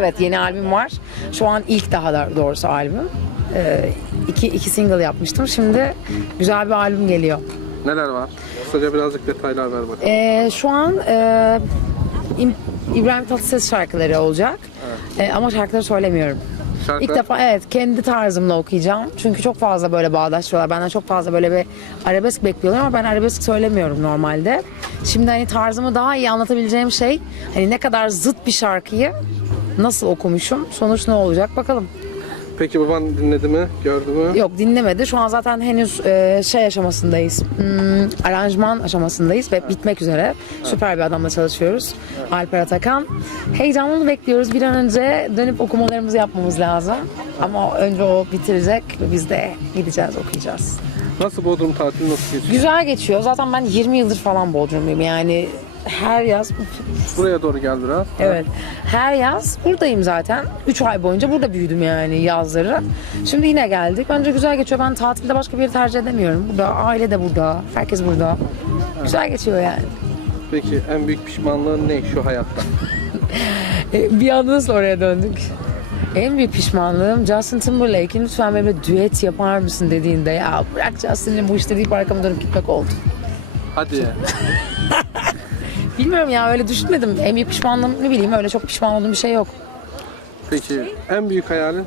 Evet yeni albüm var. Şu an ilk daha da doğrusu albüm. Ee, iki, iki single yapmıştım. Şimdi güzel bir albüm geliyor. Neler var? Kısaca birazcık detaylar ver bakalım. Ee, şu an e, İm- İbrahim Tatlıses şarkıları olacak. Ee, ama şarkıları söylemiyorum. Şarkılar- İlk defa evet kendi tarzımla okuyacağım. Çünkü çok fazla böyle bağdaştırıyorlar. Benden çok fazla böyle bir arabesk bekliyorlar ama ben arabesk söylemiyorum normalde. Şimdi hani tarzımı daha iyi anlatabileceğim şey hani ne kadar zıt bir şarkıyı nasıl okumuşum, sonuç ne olacak bakalım. Peki baban dinledi mi? Gördü mü? Yok dinlemedi. Şu an zaten henüz e, şey aşamasındayız. Hmm, aranjman aşamasındayız ve bitmek üzere. Süper bir adamla çalışıyoruz. Alper Atakan. Heyecanlı bekliyoruz. Bir an önce dönüp okumalarımızı yapmamız lazım. Ama önce o bitirecek biz de gideceğiz okuyacağız. Nasıl Bodrum tatili nasıl geçiyor? Güzel geçiyor. Zaten ben 20 yıldır falan Bodrum'dayım. Yani her yaz Buraya doğru gel biraz. Evet. Her yaz buradayım zaten. 3 ay boyunca burada büyüdüm yani yazları. Şimdi yine geldik. Bence güzel geçiyor. Ben tatilde başka bir yeri tercih edemiyorum. Burada aile de burada. Herkes burada. Güzel geçiyor yani. Peki en büyük pişmanlığın ne şu hayatta? E, bir anda nasıl oraya döndük? En büyük pişmanlığım Justin Timberlake'in lütfen benimle düet yapar mısın dediğinde ya bırak Justin'in bu işte deyip arkamı dönüp gitmek oldu. Hadi. Bilmiyorum ya öyle düşünmedim. En büyük pişmanlığım ne bileyim öyle çok pişman olduğum bir şey yok. Peki en büyük hayalin?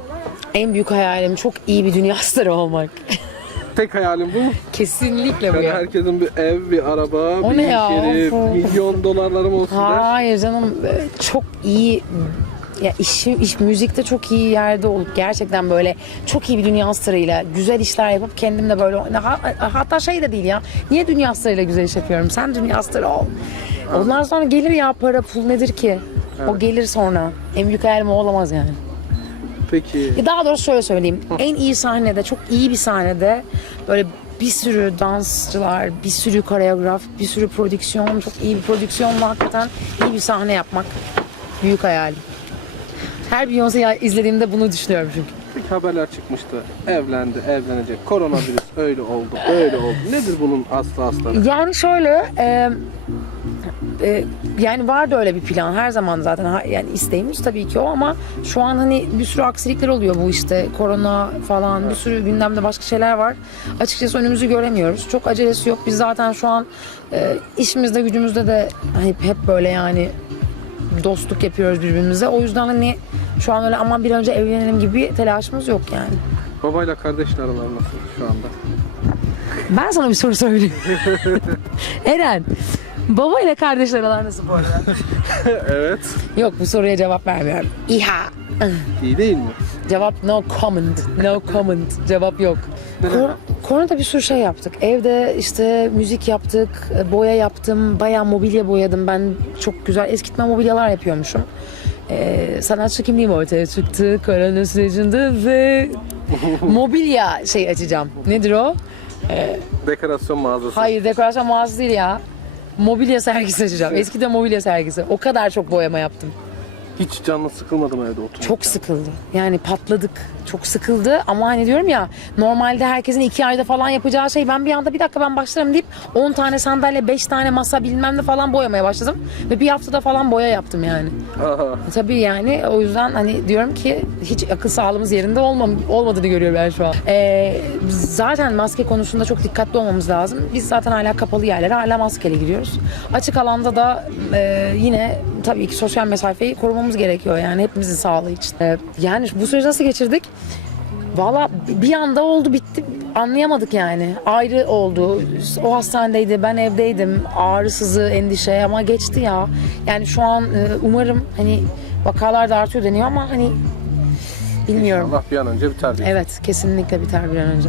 En büyük hayalim çok iyi bir dünya starı olmak. Tek hayalin bu mu? Kesinlikle bu Yani ya. herkesin bir ev, bir araba, O bir ne ya? yeri, Of. milyon dolarlarım olsun der. Hayır canım e, çok iyi ya işim iş müzikte çok iyi yerde olup gerçekten böyle çok iyi bir dünya starıyla güzel işler yapıp kendim de böyle ha- hatta şey de değil ya niye dünya starıyla güzel iş yapıyorum sen dünya starı ol. Ondan sonra gelir ya para pul nedir ki? O gelir sonra. En büyük hayalim o olamaz yani. Peki E, Daha doğrusu şöyle söyleyeyim. En iyi sahnede, çok iyi bir sahnede böyle bir sürü dansçılar, bir sürü koreograf, bir sürü prodüksiyon, çok iyi bir prodüksiyonla hakikaten iyi bir sahne yapmak büyük hayalim. Her Beyoncé'yi izlediğimde bunu düşünüyorum çünkü. peki haberler çıkmıştı. Evlendi, evlenecek. Koronavirüs öyle oldu, böyle oldu. Nedir bunun aslı astarı? Yani şöyle e, e, yani vardı öyle bir plan her zaman zaten yani isteğimiz tabii ki o ama şu an hani bir sürü aksilikler oluyor bu işte korona falan bir sürü gündemde başka şeyler var. Açıkçası önümüzü göremiyoruz. Çok acelesi yok. Biz zaten şu an e, işimizde gücümüzde de hep hep böyle yani dostluk yapıyoruz birbirimize. O yüzden hani şu an öyle aman bir önce evlenelim gibi telaşımız yok yani. Babayla kardeşin araları nasıl şu anda? Ben sana bir soru söyleyeyim. Eren, baba ile kardeş aralar nasıl bu arada? evet. Yok bu soruya cevap vermiyorum. İha. İyi değil mi? Cevap no comment. No comment. Cevap yok. Kor- Koronada bir sürü şey yaptık. Evde işte müzik yaptık, boya yaptım, bayağı mobilya boyadım. Ben çok güzel eskitme mobilyalar yapıyormuşum. Ee, sanatçı kimliğim ortaya çıktı korona sürecinde ve mobilya şey açacağım. Nedir o? Dekorasyon mağazası. Hayır dekorasyon mağazası değil ya. Mobilya sergisi açacağım. Eskiden mobilya sergisi. O kadar çok boyama yaptım. Hiç canlı sıkılmadı mı evde oturup? Çok sıkıldı. Yani patladık. Çok sıkıldı ama hani diyorum ya normalde herkesin iki ayda falan yapacağı şey ben bir anda bir dakika ben başlarım deyip 10 tane sandalye 5 tane masa bilmem ne falan boyamaya başladım. Ve bir haftada falan boya yaptım yani. Aha. Tabii yani o yüzden hani diyorum ki hiç akıl sağlığımız yerinde olmam, olmadığını görüyorum ben şu an. Ee, zaten maske konusunda çok dikkatli olmamız lazım. Biz zaten hala kapalı yerlere hala maskeyle giriyoruz. Açık alanda da e, yine tabii ki sosyal mesafeyi korumamız gerekiyor yani hepimizin sağlığı için. Ee, yani bu süreci nasıl geçirdik? Valla bir anda oldu bitti anlayamadık yani. Ayrı oldu. O hastanedeydi ben evdeydim. Ağrı sızı endişe ama geçti ya. Yani şu an e, umarım hani vakalar da artıyor deniyor ama hani bilmiyorum. Allah bir an önce biter diye. Evet kesinlikle biter bir an önce.